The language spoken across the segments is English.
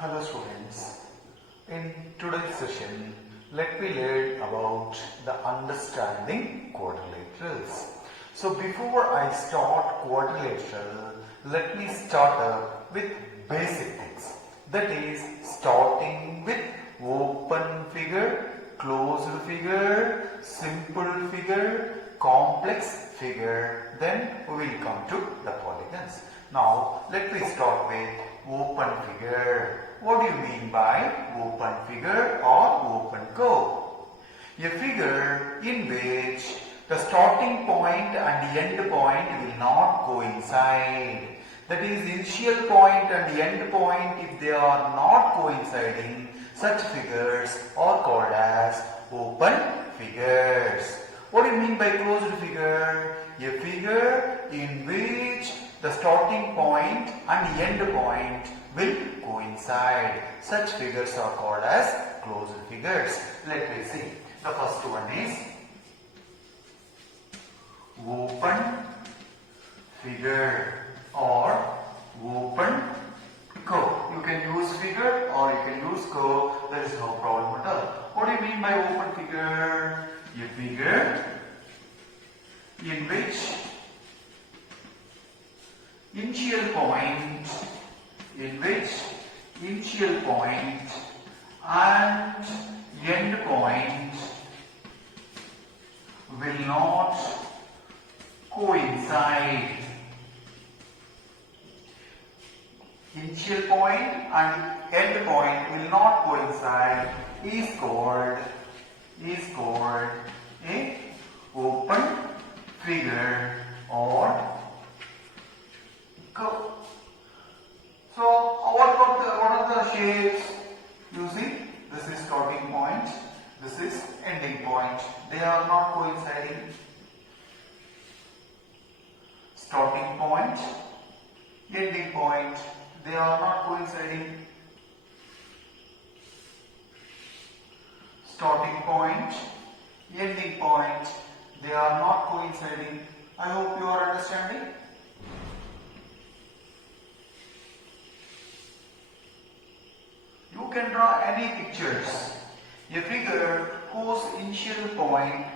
Hello students, in today's session let me learn about the understanding quadrilaterals. So before I start quadrilateral, let me start up with basic things. That is starting with open figure, closed figure, simple figure, complex figure, then we will come to the polygons. Now let me start with open figure. What do you mean by open figure or open curve? A figure in which the starting point and the end point will not coincide. That is, initial point and the end point, if they are not coinciding, such figures are called as open figures. What do you mean by closed figure? A figure in which the starting point and the end point will coincide. Such figures are called as closed figures. Let me see. The first one is open figure or open curve. You can use figure or you can use curve. There is no problem at all. What do you mean by open figure? A figure in which initial point and end point will not coincide. Initial point and end point will not coincide is called a open figure or curve. So what are the shapes? You see, this is starting point, this is ending point. They are not coinciding. Starting point, ending point, they are not coinciding. Starting point, ending point, they are not coinciding. I hope you are understanding. You can draw any pictures. A figure whose initial point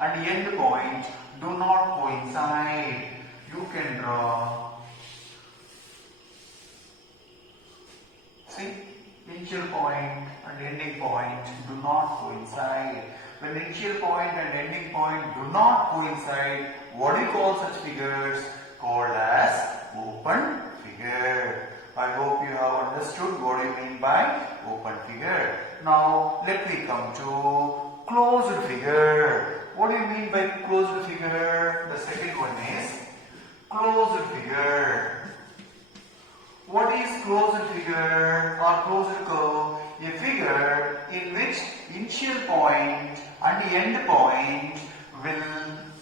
and end point do not coincide. You can draw. See, initial point and ending point do not coincide. When initial point and ending point do not coincide, what do you call such figures? Called as open figure. I hope you have understood what I mean by open figure. Now let me come to closed figure. What do you mean by closed figure? The second one is closed figure. What is closed figure or closed curve? A figure in which initial point and the end point will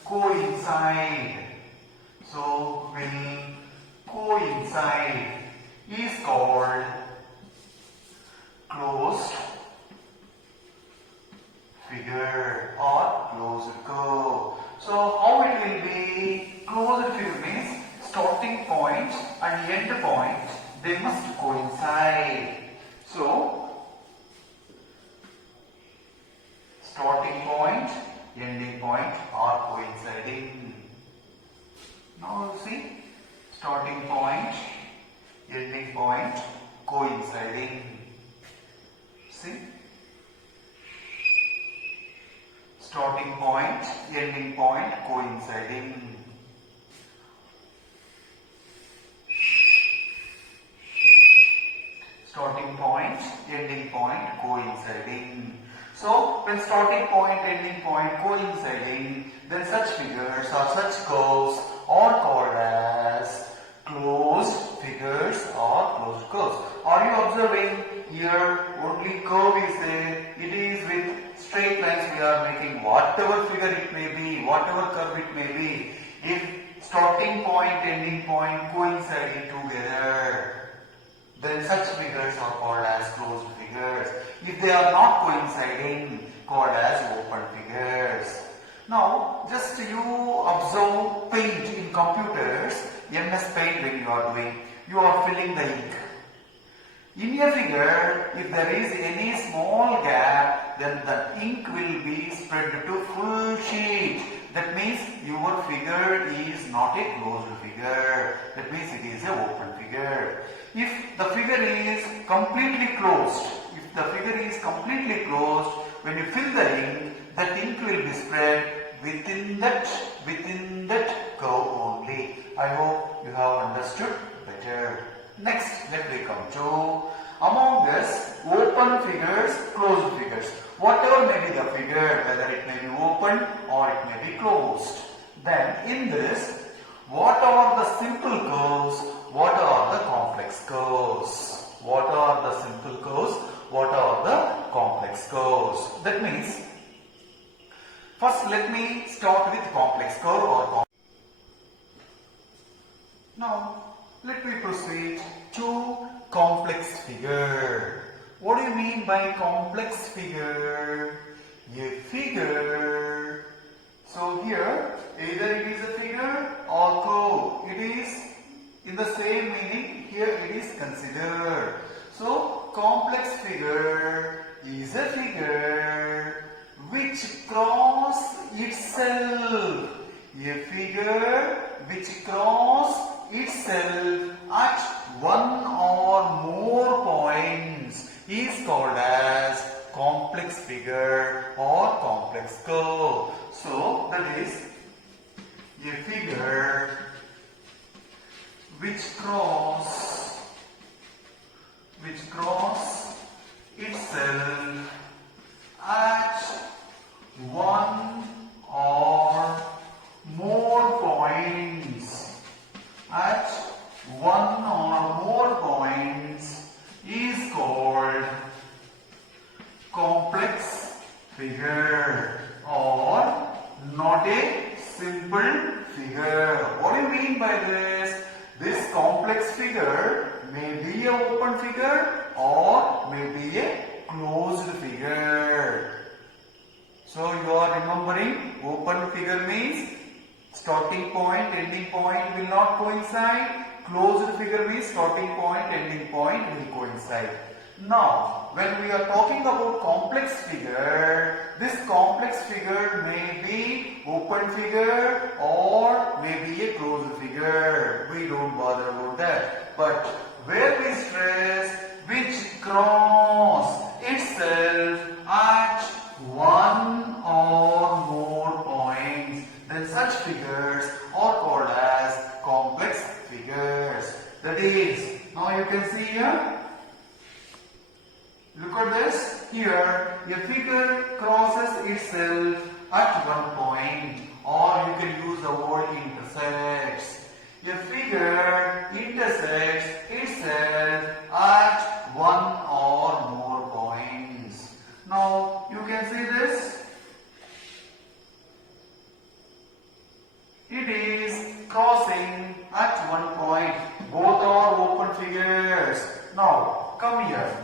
coincide. So will coincide is called closed figure or closed curve. So how it will be? Closed figure means starting point and end point, they must coincide. So starting point, ending point are coinciding. Now you see, starting point, ending point coinciding. See, starting point, ending point coinciding. Starting point, ending point coinciding. So when starting point, ending point coinciding, then such figures or such curves are called as closed figures or closed curves. Are you observing here only curve is there? It is with straight lines we are making, whatever figure it may be, whatever curve it may be. If starting point, ending point coinciding together, then such figures are called as closed figures. If they are not coinciding, called as open figures. Now, just you observe paint in computers, MS Paint when you are doing, you are filling the ink. In a figure, if there is any small gap, then the ink will be spread to full sheet. That means your figure is not a closed figure. That means it is an open figure. If the figure is completely closed, when you fill the ink, that ink will be spread within that curve only. I hope you have understood better. Next, let me come to among this open figures, closed figures. Whatever may be the figure, whether it may be open or it may be closed. Then in this, what are the simple curves? What are the complex curves? What are the simple curves? What are the complex curves? That means, first let me start with complex curve or Now, let me proceed to complex figure. What do you mean by complex figure? A figure. So here, either it is a figure or curve. It is in the same meaning. Here it is considered. So, complex figure is a figure which crosses itself. A figure which crosses itself at one or more points is called as complex figure or complex curve. So that is a figure which crosses itself at one or more points. At one or more points is called complex figure or not a simple figure. What do you mean by this? This complex figure may be an open figure or may be a closed figure. So you are remembering, open figure means starting point, ending point will not coincide. Closed figure means starting point, ending point will coincide. Now, when we are talking about complex figure, this complex figure may be open figure or may be a closed figure. We don't bother about that. But where we stress which cross itself at one or more points, then such figures are called as complex figures. That is, now you can see here, look at this, here a figure crosses itself at one point, or you can use the word intersects. A figure intersects itself at one or more points. Now you can see this. It is crossing at one point. Both are open figures. Now come here.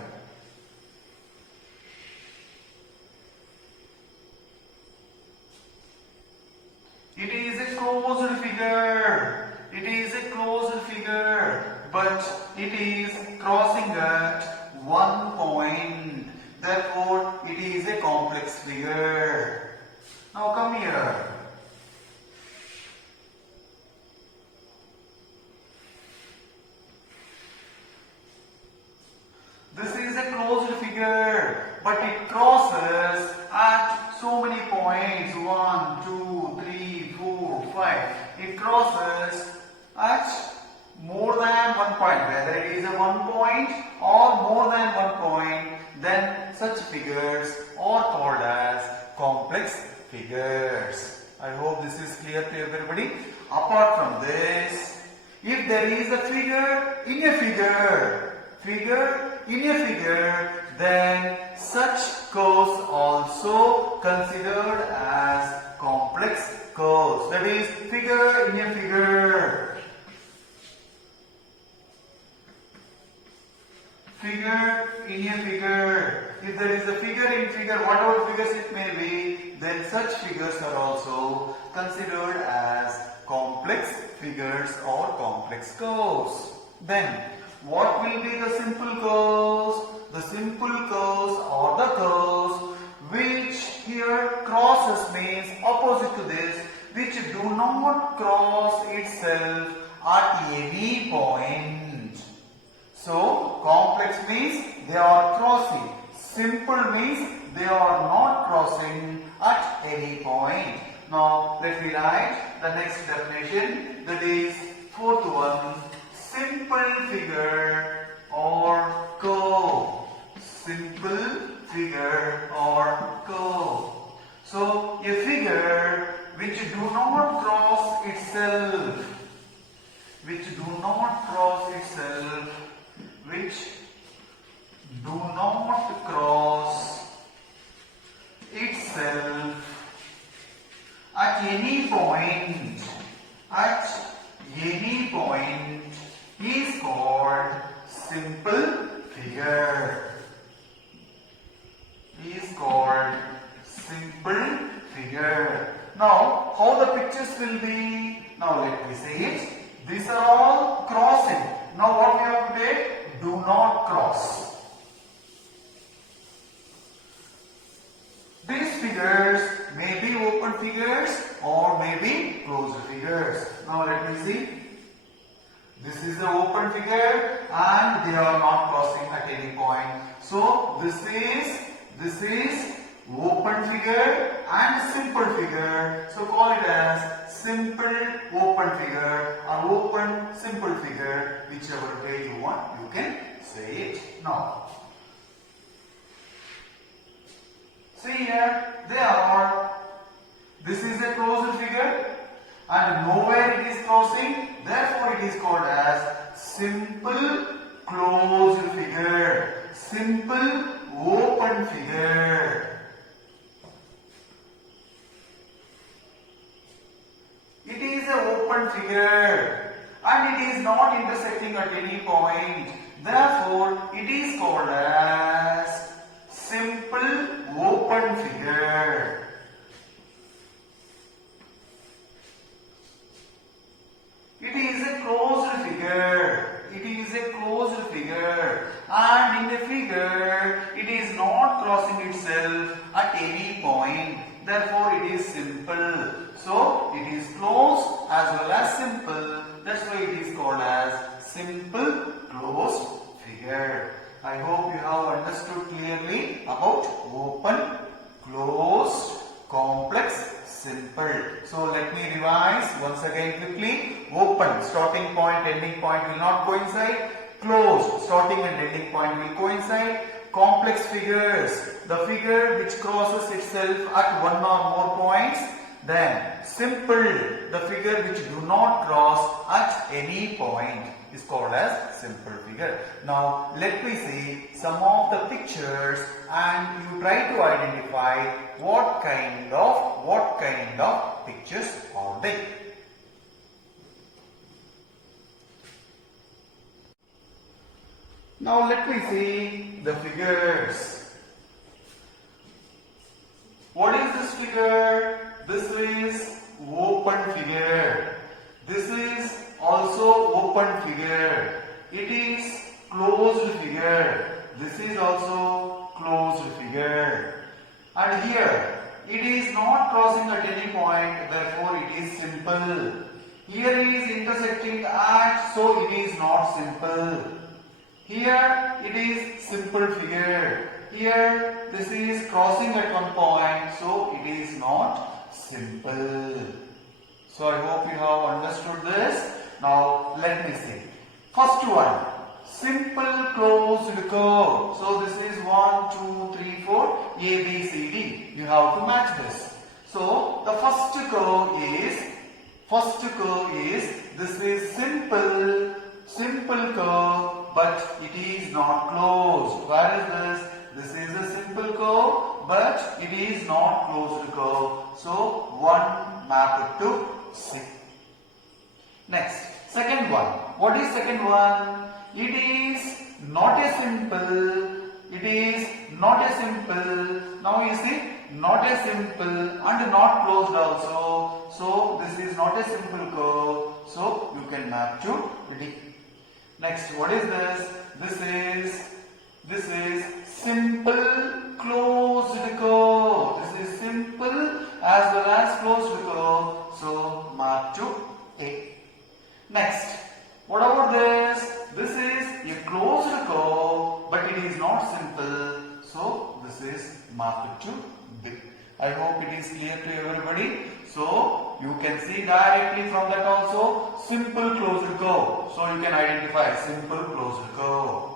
It is a closed figure. It is a closed figure, but it is crossing at one point. Therefore, it is a complex figure. Now come here. This is a closed figure, but it crosses at so many points. 1, 2, 3, 4, 5. It crosses at more than one point. Whether it is a one point or more than one point, then such figures are called as complex figures. I hope this is clear to everybody. Apart from this, if there is a figure in a figure, then such curves also considered as complex curves. That is, figure in a figure. Figure in a figure. If there is a figure in figure, whatever figures it may be, then such figures are also considered as complex figures or complex curves. Then, what will be the simple curves? The simple curves are the curves which here crosses means opposite to this, which do not cross itself at any point. So complex means they are crossing. Simple means they are not crossing at any point. Now let me write the next definition, that is fourth one, simple figure or curve. Simple figure or curve. So a figure which do not cross itself, which do not cross itself, which do not cross itself at any point, is called simple figure. Is called simple figure. Now, how the pictures will be? Now, let me see it. These are all crossing. Now, what we have to take? Do not cross. These figures may be open figures or may be closed figures. Now, let me see. This is the open figure and they are not crossing at any point. So, this is open figure and simple figure. So call it as simple open figure or open simple figure, whichever way you want, you can say it. Now, see here, this is a closed figure and nowhere it is crossing, therefore it is called as simple closed figure, simple open figure. It is an open figure and it is not intersecting at any point, therefore it is called as simple open figure. It is a closed figure. It is a closed figure and in a figure it is not crossing itself at any point, therefore it is simple. So it is closed as well as simple, that's why it is called as simple closed figure. I hope you have understood clearly about open, closed, complex, simple. So let me revise once again quickly. Open, starting point, ending point will not coincide. Closed, starting and ending point will coincide. Complex figures, the figure which crosses itself at one or more points. Then simple, the figure which do not cross at any point is called as simple figure. Now let me see some of the pictures and you try to identify what kind of pictures are they. Now let me see the figures. What is this figure? This is open figure. This is also open figure. It is closed figure. This is also closed figure. And here it is not crossing at any point, therefore it is simple. Here it is intersecting at, so it is not simple. Here it is simple figure. Here this is crossing at one point, so it is not simple. So I hope you have understood this. Now let me see. First one, simple closed curve. So this is 1, 2, 3, 4, A, B, C, D. You have to match this. So the first curve is this is simple curve, but it is not closed. Where is this? This is a simple curve, but it is not closed curve. So 1 map it to C. Next, second one. What is second one? It is not a simple. It is not a simple. Now you see, not a simple and not closed also. So this is not a simple curve. So you can map to D. Next, what is this? This is simple closed curve. This is simple as well as closed curve. So mark to A. Next, what about this? This is a closed curve, but it is not simple. So this is marked to B. I hope it is clear to everybody. So you can see directly from that also simple closed curve. So you can identify simple closed curve.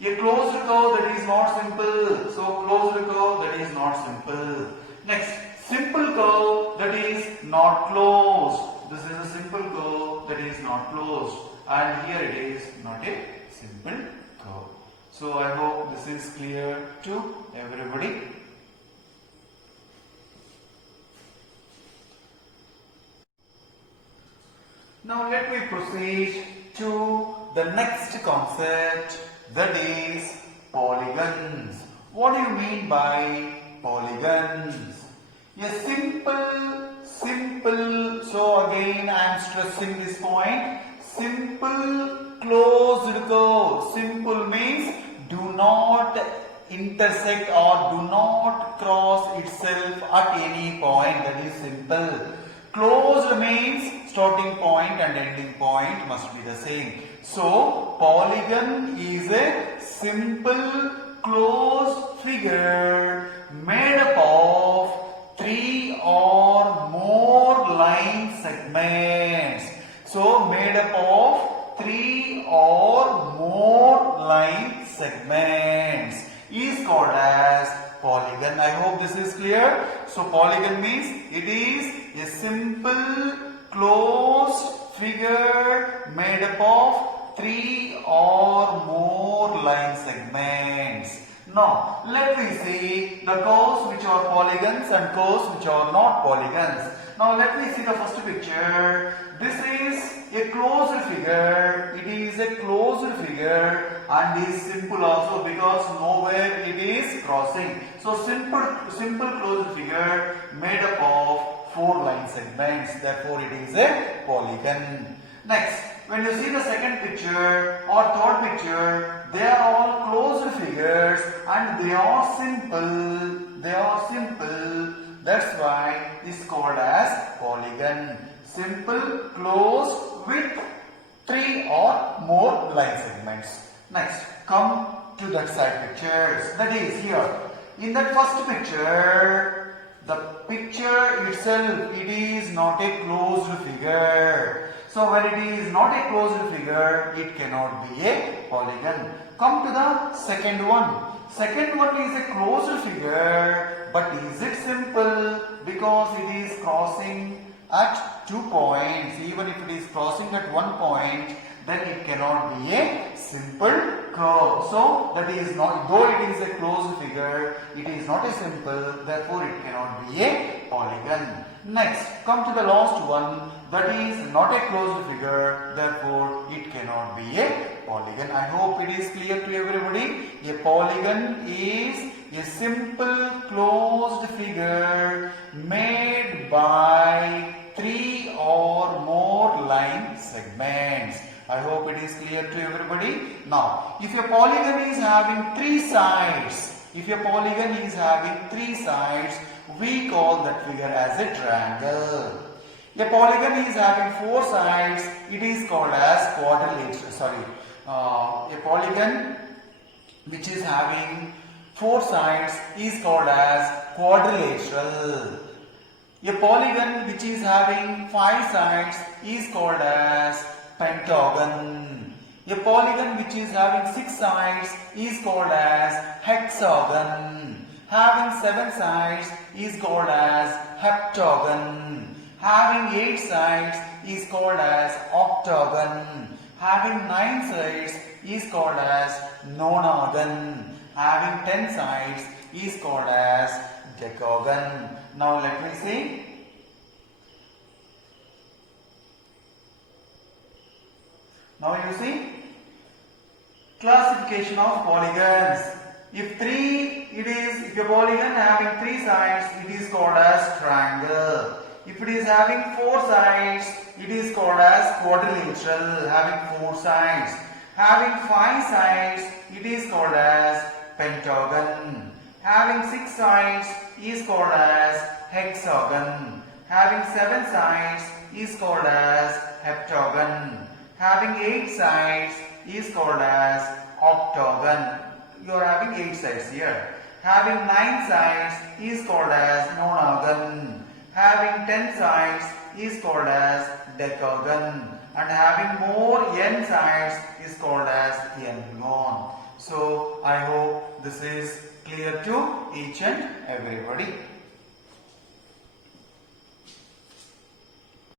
A closed curve that is not simple. So closed curve that is not simple. Next, simple curve that is not closed. This is a simple curve that is not closed. And here it is not a simple curve. So I hope this is clear to everybody. Now let me proceed to the next concept, that is polygons. What do you mean by polygons? A simple, so again I am stressing this point, simple closed curve. Simple means do not intersect or do not cross itself at any point, that is simple. Closed means starting point and ending point must be the same. So polygon is a simple closed figure made up of 3 or more line segments. So made up of 3 or more line segments is called as polygon. I hope this is clear. So polygon means it is a simple closed figure made up of 3 or more line segments. Now let me see the curves which are polygons and curves which are not polygons. Now let me see the first picture. This is a closed figure. It is a closed figure and is simple also because nowhere it is crossing. So simple closed figure made up of 4 line segments. Therefore it is a polygon. Next, when you see the second picture or third picture, they are all closed figures and they are simple. That's why it is called as polygon. Simple, closed with 3 or more line segments. Next, come to that side pictures. That is here. In that first picture, the picture itself, it is not a closed figure. So when it is not a closed figure, it cannot be a polygon. Come to the second one. Second one is a closed figure, but is it simple? Because it is crossing at 2 points. Even if it is crossing at 1 point, then it cannot be a simple curve. So that is not, though it is a closed figure, it is not a simple, therefore it cannot be a polygon. Next, come to the last one, that is not a closed figure, therefore it cannot be a polygon. I hope it is clear to everybody. A polygon is a simple closed figure made by 3 or more line segments. I hope it is clear to everybody. Now, if a polygon is having 3 sides, we call that figure as a triangle. A polygon is having 4 sides, it is called as quadrilateral. A polygon which is having 4 sides is called as quadrilateral. A polygon which is having 5 sides is called as pentagon. A polygon which is having 6 sides is called as hexagon. Having 7 sides is called as heptagon. Having 8 sides is called as octagon. Having 9 sides is called as nonagon. Having 10 sides is called as decagon. Now let me see. Now you see classification of polygons. If a polygon having 3 sides, it is called as triangle. If it is having 4 sides, it is called as quadrilateral, having 4 sides. Having 5 sides, it is called as pentagon. Having 6 sides is called as hexagon. Having 7 sides is called as heptagon. Having 8 sides is called as octagon. You are having 8 sides here. Having 9 sides is called as nonagon. Having 10 sides is called as decagon. And having more n sides is called as n-gon. So I hope this is clear to each and everybody.